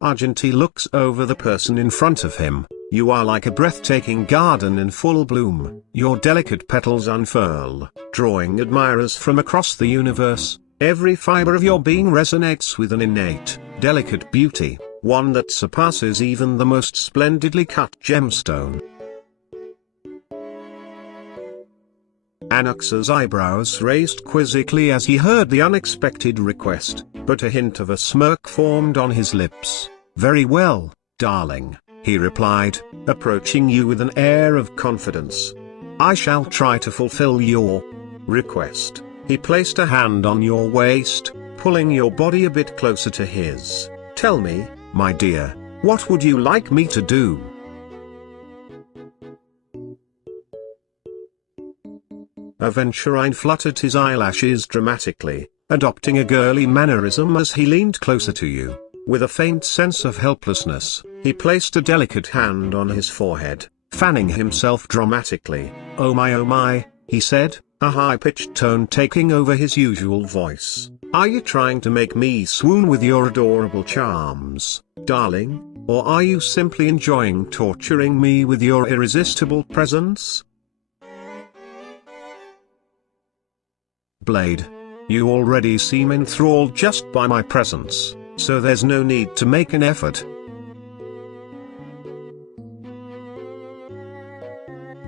Argenti looks over the person in front of him. You are like a breathtaking garden in full bloom. Your delicate petals unfurl, drawing admirers from across the universe. Every fiber of your being resonates with an innate, delicate beauty, one that surpasses even the most splendidly cut gemstone. Anaxa's eyebrows raised quizzically as he heard the unexpected request, but a hint of a smirk formed on his lips. "Very well, darling," he replied, approaching you with an air of confidence. "I shall try to fulfill your request." He placed a hand on your waist, pulling your body a bit closer to his. "Tell me, my dear, what would you like me to do?" Aventurine fluttered his eyelashes dramatically, adopting a girly mannerism as he leaned closer to you. With a faint sense of helplessness, he placed a delicate hand on his forehead, fanning himself dramatically. Oh my," he said, a high-pitched tone taking over his usual voice. "Are you trying to make me swoon with your adorable charms, darling, or are you simply enjoying torturing me with your irresistible presence?" "Blade, you already seem enthralled just by my presence, so there's no need to make an effort."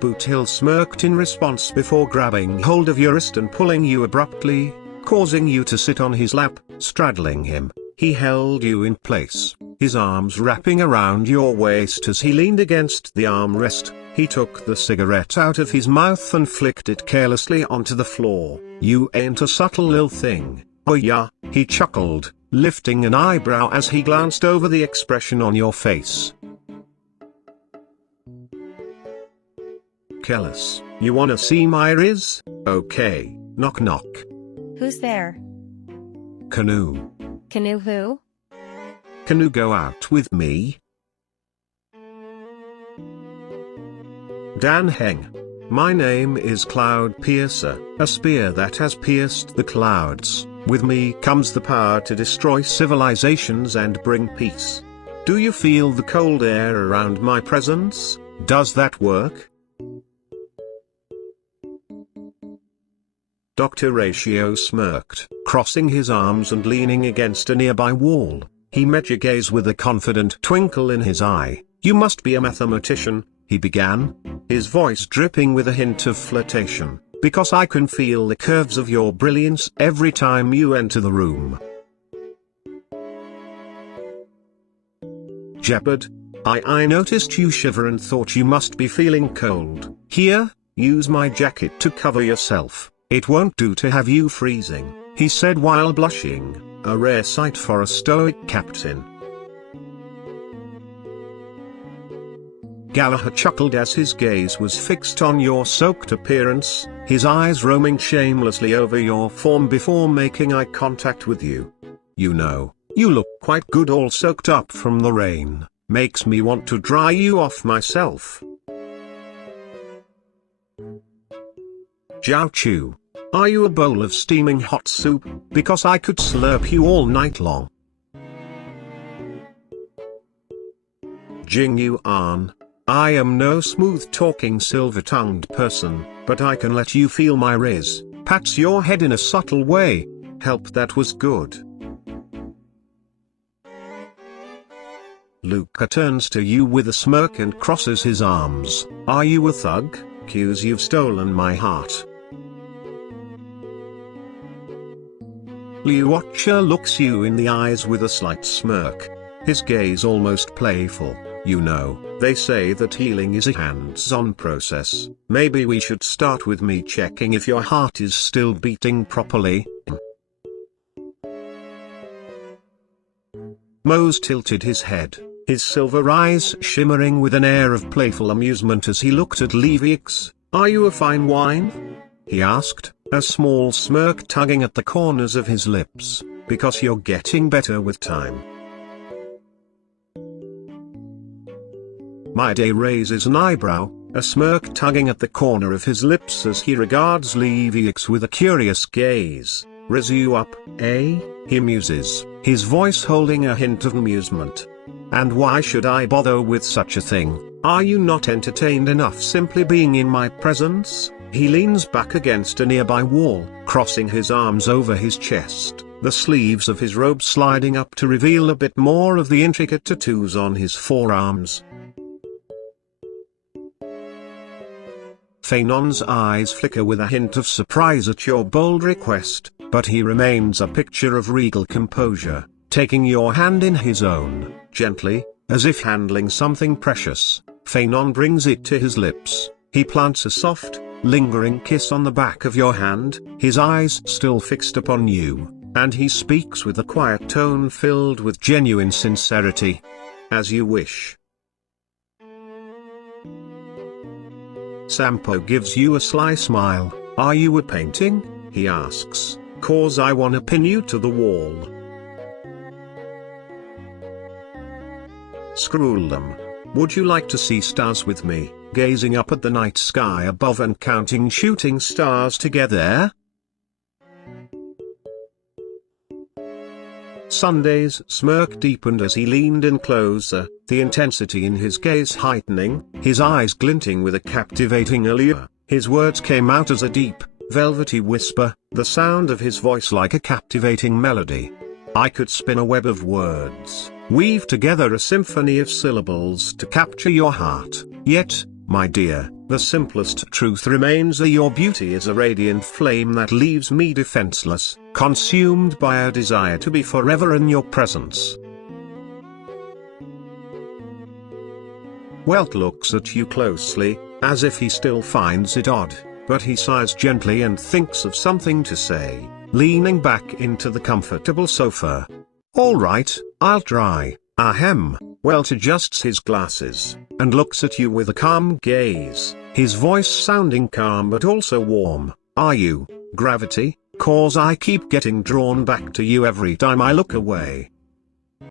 Boothill smirked in response before grabbing hold of your wrist and pulling you abruptly, causing you to sit on his lap. Straddling him, he held you in place, his arms wrapping around your waist as he leaned against the armrest. He took the cigarette out of his mouth and flicked it carelessly onto the floor. "You ain't a subtle little thing, oh yeah," he chuckled, lifting an eyebrow as he glanced over the expression on your face. "Caelus, you wanna see my Rizz? Okay, knock knock." "Who's there?" "Canoe." "Canoe who?" "Can you go out with me?" "Dan Heng. My name is Cloud Piercer, a spear that has pierced the clouds. With me comes the power to destroy civilizations and bring peace. Do you feel the cold air around my presence? Does that work?" Dr. Ratio smirked, crossing his arms and leaning against a nearby wall. He met your gaze with a confident twinkle in his eye. "You must be a mathematician," he began, his voice dripping with a hint of flirtation, "because I can feel the curves of your brilliance every time you enter the room." "Gepard, I noticed you shiver and thought you must be feeling cold. Here, use my jacket to cover yourself. It won't do to have you freezing," he said while blushing, a rare sight for a stoic captain. Gallagher chuckled as his gaze was fixed on your soaked appearance, his eyes roaming shamelessly over your form before making eye contact with you. "You know, you look quite good all soaked up from the rain, makes me want to dry you off myself." "Jiaoqiu, are you a bowl of steaming hot soup, because I could slurp you all night long?" "Jing Yuan, I am no smooth-talking silver-tongued person, but I can let you feel my Rizz." Pats your head in a subtle way. "Help, that was good." Luka turns to you with a smirk and crosses his arms. "Are you a thug? 'Cause you've stolen my heart." Luocha looks you in the eyes with a slight smirk, his gaze almost playful. "You know, they say that healing is a hands-on process. Maybe we should start with me checking if your heart is still beating properly." Moze tilted his head, his silver eyes shimmering with an air of playful amusement as he looked at Leviix. "Are you a fine wine?" he asked, a small smirk tugging at the corners of his lips. "Because you're getting better with time." Mydei raises an eyebrow, a smirk tugging at the corner of his lips as he regards Leviix with a curious gaze. Rizz you up, eh? He muses, his voice holding a hint of amusement. And why should I bother with such a thing? Are you not entertained enough simply being in my presence? He leans back against a nearby wall, crossing his arms over his chest, the sleeves of his robe sliding up to reveal a bit more of the intricate tattoos on his forearms. Phainon's eyes flicker with a hint of surprise at your bold request, but he remains a picture of regal composure, taking your hand in his own, gently, as if handling something precious. Phainon brings it to his lips. He plants a soft, lingering kiss on the back of your hand, his eyes still fixed upon you, and he speaks with a quiet tone filled with genuine sincerity. As you wish. Sampo gives you a sly smile. Are you a painting? He asks, cause I wanna pin you to the wall. Screwllum. Would you like to see stars with me, gazing up at the night sky above and counting shooting stars together? Sunday's smirk deepened as he leaned in closer, the intensity in his gaze heightening, his eyes glinting with a captivating allure. His words came out as a deep, velvety whisper, the sound of his voice like a captivating melody. I could spin a web of words, weave together a symphony of syllables to capture your heart, yet, my dear, the simplest truth remains that your beauty is a radiant flame that leaves me defenseless, consumed by a desire to be forever in your presence. Welt looks at you closely, as if he still finds it odd, but he sighs gently and thinks of something to say, leaning back into the comfortable sofa. All right, I'll try. Ahem. Welt adjusts his glasses, and looks at you with a calm gaze, his voice sounding calm but also warm. Are you, gravity? Cause I keep getting drawn back to you every time I look away.